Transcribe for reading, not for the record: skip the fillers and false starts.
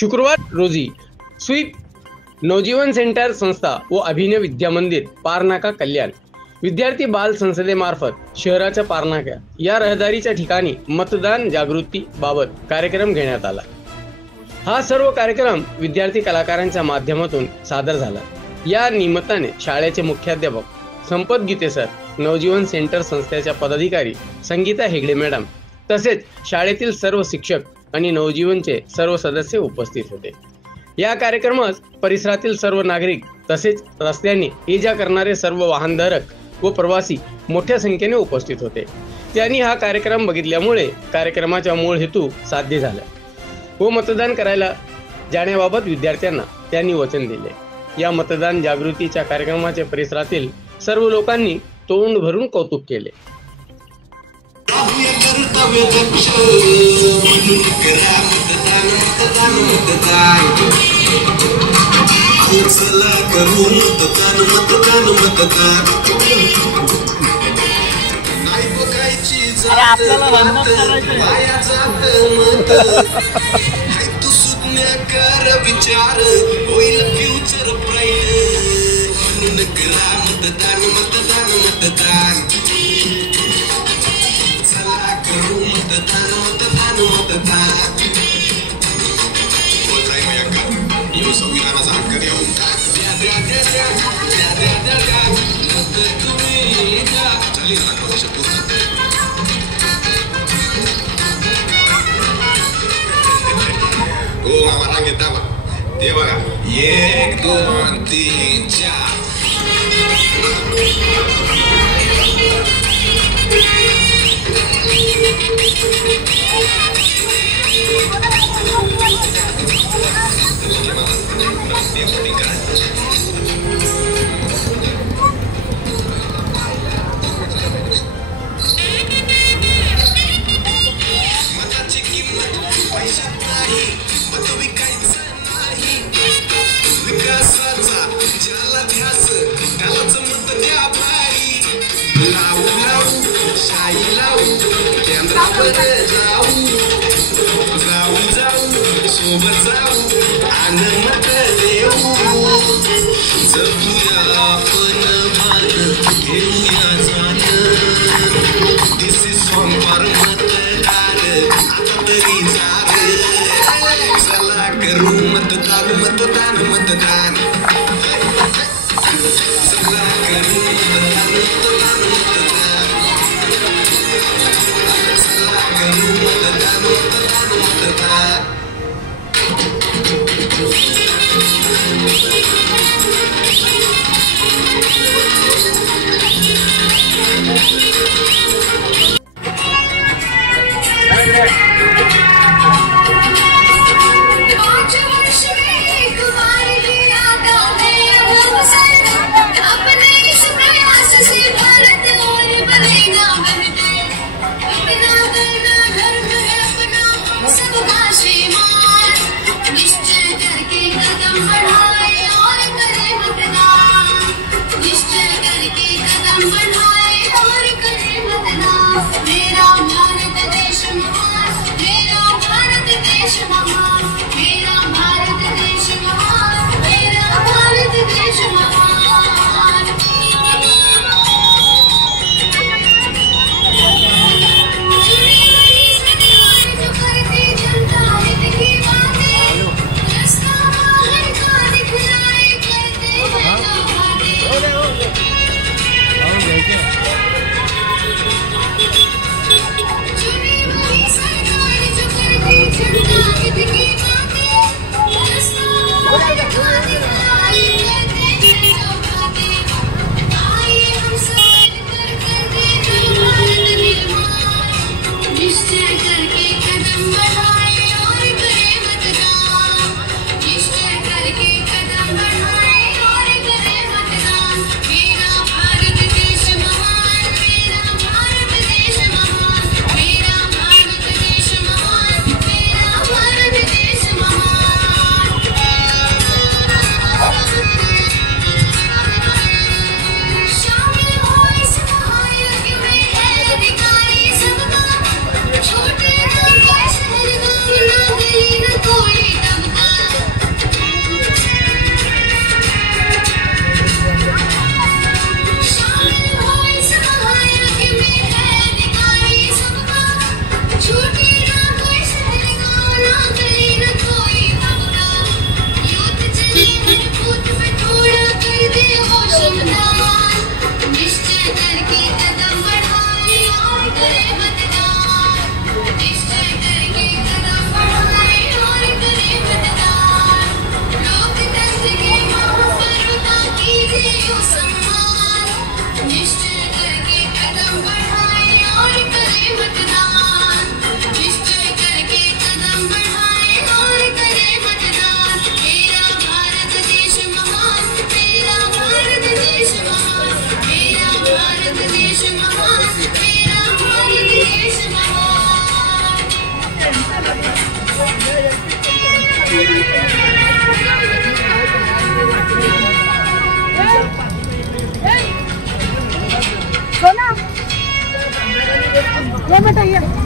शुक्रवार रोजी स्वीप नवजीवन सेंटर संस्था व अभिनय विद्या मंदिर पारनाका कल्याण विद्यार्थी बाल संसदेमार्फत शहराच्या पारनाका या रहदारीच्या ठिकाणी मतदान जागृती बाबत कार्यक्रम घेण्यात आला। हा सर्व कार्यक्रम विद्यार्थी कलाकारांच्या माध्यमातून सादर झाला। या निमित्ताने शाळेचे मुख्याध्यापक संपत गीते सर, नवजीवन सेंटर संस्थेच्या पदाधिकारी संगीता हेगडे मॅडम तसेच शाळेतील सर्व शिक्षक आणि नवजीवनचे सर्व सदस्य उपस्थित होते। या कार्यक्रमास परिसरातील सर्व नागरिक तसेच रस्त्याने ये-जा करणारे सर्व वाहनधारक व प्रवासी मोठ्या संख्येने उपस्थित होते। त्यांनी हा कार्यक्रम बघितल्यामुळे कार्यक्रमाचा मूळ हेतू साध्य झाला व मतदान करायला जाण्याबाबत विद्यार्थ्यांना त्यांनी वचन दिले। या मतदान जागृतीच्या कार्यक्रमाचे परिसरातील सर्व लोकांनी तोंड भरून कौतुक केले। विचार होईल फ्युचर ब्राईट म्हणून करा मतदान मतदान मतदान चला करू मतदान मतदान मतदान बोलताय माझ्या का यो संविधानाचा हक्क देऊन द्या द्या द्या द्या द्या द्या द्या मत तुम्ही द्या चली ना शपूर ओ मामा रांगेत दाबा ते बघा 1 2 3 4 मताची किंमत पैशात नाही मत विकायचं नाही विकासाचा ज्याला ध्यास त्यालाच मत द्या भाई लावू लावू शाही लावू केंद्रावर जाऊ जाऊ जाऊ सोबत जाऊ आणि मत देऊ जपूया आपण मान घेऊया जाण दिस इज सॉन्ग फॉर मतदार आता तरी चला करू मतदान मतदान मतदान चला करू मतदान मतदान मतदान चला करू मतदान मतदान मतदान निश्चय करके सोना ये बेटा ये